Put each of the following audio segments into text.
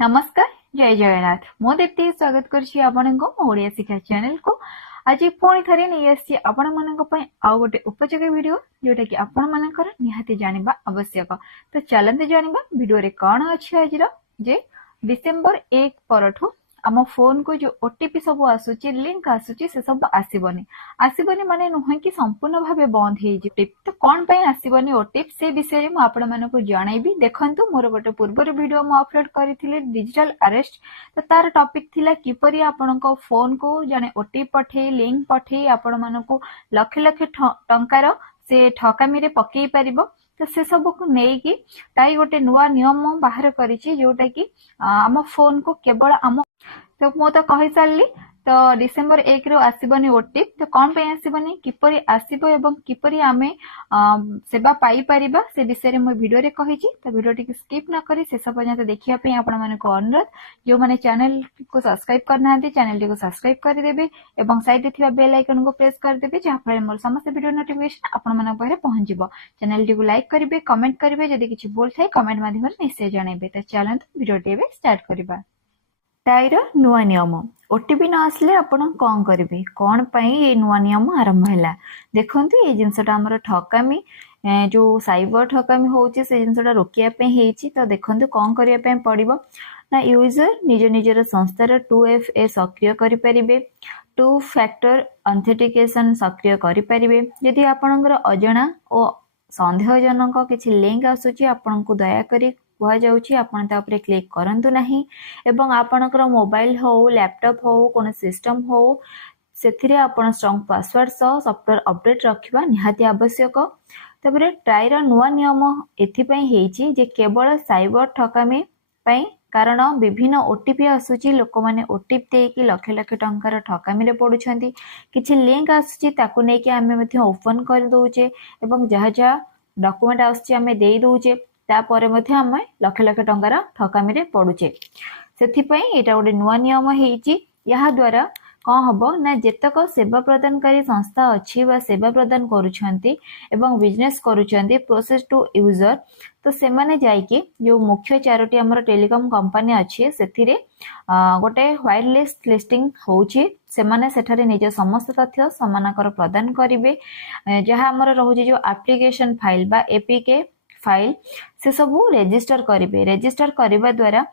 नमस्कार जय जगन्नाथ मो दीप्ति स्वागत करछि आपनको ओडिया शिक्षा चैनल को। आज पुणी थरे नहीं आसी आपण मानक पय आउ गोटे उपयोगी वीडियो जोटा कि आपण मानकर निहाती जानिबा आवश्यक। तो चलते जानिबा वीडियो रे कोन अछि आज जे डिसेंबर 1 परठू आम फोन को जो ओटीपी सब आसुची लिंक आसुची से सब आसीबनी माने नुहे कि संपूर्ण भावे बंद हे जे तो कोन पय आसीबनी ओटीपी से विषय में आपण मानको जणाइबी। देखंतु मोर गोटे पूर्वर वीडियो मु अपलोड करिथिले डिजिटल अरेस्ट। तो तार टॉपिक थिला किपरि आपनको फोन को जने ओटीपी पठे लिंक पठे आपण मानको लक्ष लक्ष टंकार से ठकामी रे पकई परिबो। तो से सब को नेकी ताई गोटे नुआ नियम बाहर करिछि जोटा कि आम फोन को केवल आम तो मु तो कहि सारली। तो डिसेंबर 1 रो आसीबनी ओटीपी तो कोन पे आसीबनी किपरि आसीबो एवं किपरि आमे सेवा पाई परिबा से विषय रे मु वीडियो रे कहिछि। तो वीडियो टिक स्किप न करी शेष पर्यंत देखिया पे आपण माने को अनुरोध जो माने चैनल को सब्सक्राइब करना है चैनल को सब्सक्राइब कर देबे एवं साइड रे थिबा बेल आइकन को प्रेस कर देबे जहा फले मोर समस्त वीडियो नोटिफिकेशन आपण माने पारे पहुंचीबो। चैनल को लाइक करिवे कमेंट करिवे जदि किछि बोल थाए कमेंट माध्यम रे निश्चय जणाइबे। तो चलन वीडियो टेबे स्टार्ट करिबा। ताइर नुआ नियम ओटीपी न आसले आपण कौन करेंगे कौन पाई ये नुआ नियम आरंभ है। देखते ये जिनसा आमर ठकामी जो साइबर ठकामी होची से जिनसा रोकिया तो देखते कौन करने पड़ो ना यूजर निज निजर संस्थार 2FA सक्रिय करें 2 फैक्टर ऑथेंटिकेशन सक्रिय करें। जदि आपणकर अजणा और संदेहजनक किसी लिंक आसूची आपन को दयाकोरी कह जाउची आपण ता ऊपर क्लिक करंतु नहीं एवं आपणकर मोबाइल हो लैपटॉप हो कोन सिस्टम हो सेथिरे आपण स्ट्रांग पासवर्ड सह सॉफ्टवेयर अपडेट रखिबा निहाती आवश्यक। तबरे ट्रायर नुआ नियम एथि पई हेची जे केवल साइबर ठकामी पई कारण विभिन्न ओटीपी आसूची लोक माने ओटीपी देकी लक्ष लक्ष टंकार ठकामी रे पडुछंती किछि लिंक आसूची ताकू नै कि हमें मध्य ओपन कर दोचे एवं जहा जहा डॉक्यूमेंट आसूची हमें देई दोचे तापर मध्य आम लक्ष लक्ष टंकार ठकामी रे पडुचे। सेथिपई एटा गोटे नुआ नियम हेची या द्वारा कौन हम ना जेतक सेवा प्रदानकारी संस्था अच्छी बा सेवा प्रदान करुछंती एवं बिजनेस करुछंती प्रोसेस टू यूजर तो से माने जाइके जो मुख्य 4टी हमर टेलीकॉम कंपनी अच्छी सेथिरे गोटे व्हाइट लिस्ट लिस्टिंग होची से माने सेठारे निज समस्त तथ्य समानकर प्रदान करिवे जहां हमर रहउची जो एप्लीकेशन फाइल बा एपीके फाइल से सबू रेजिस्टर करेंगे। रेजिस्टर करने द्वारा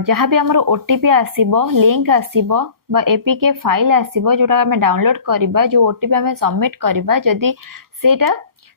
जहाँ भी आमर ओटीपी आसीबो लिंक आसीबो बा एपीके फाइल आसीबो जोटा हमें डाउनलोड करबा जो ओटीपी हमें सबमिट करबा जदि सेटा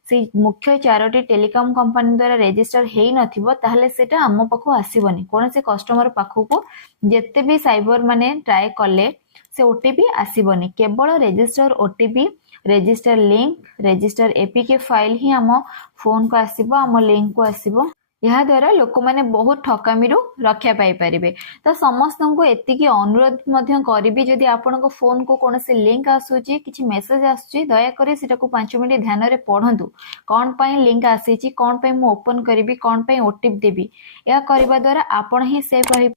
से मुख्य 4टी टेलीकॉम कंपनी द्वारा रेजिस्टर हेई नथिबो ताहले सेटा आम पाखु आसीबनी कोन से कस्टमर पाखु को जेते भी साइबर माने ट्राई कले से ओटीपी आसीबनी केवल register OTP register link register APK file ही आम फोन को आसीबो आम लिंक को आसीबो। यह द्वारा लोक माने बहुत ठकामी रक्षा पाई परिबे। तो समस्त को एतिकी अनुरोध मध्य करिबी जदि आपन को फोन को कौन से लिंक आसुची किछि मेसेज आसुची दया करी सेटा को 5 मिनिट ध्यान रे पढंतु कौन पई लिंक आसीची कौन पई मु ओपन करिबी कौन पई ओटीपी देबी या करबा द्वारा आपन ही सेफ रही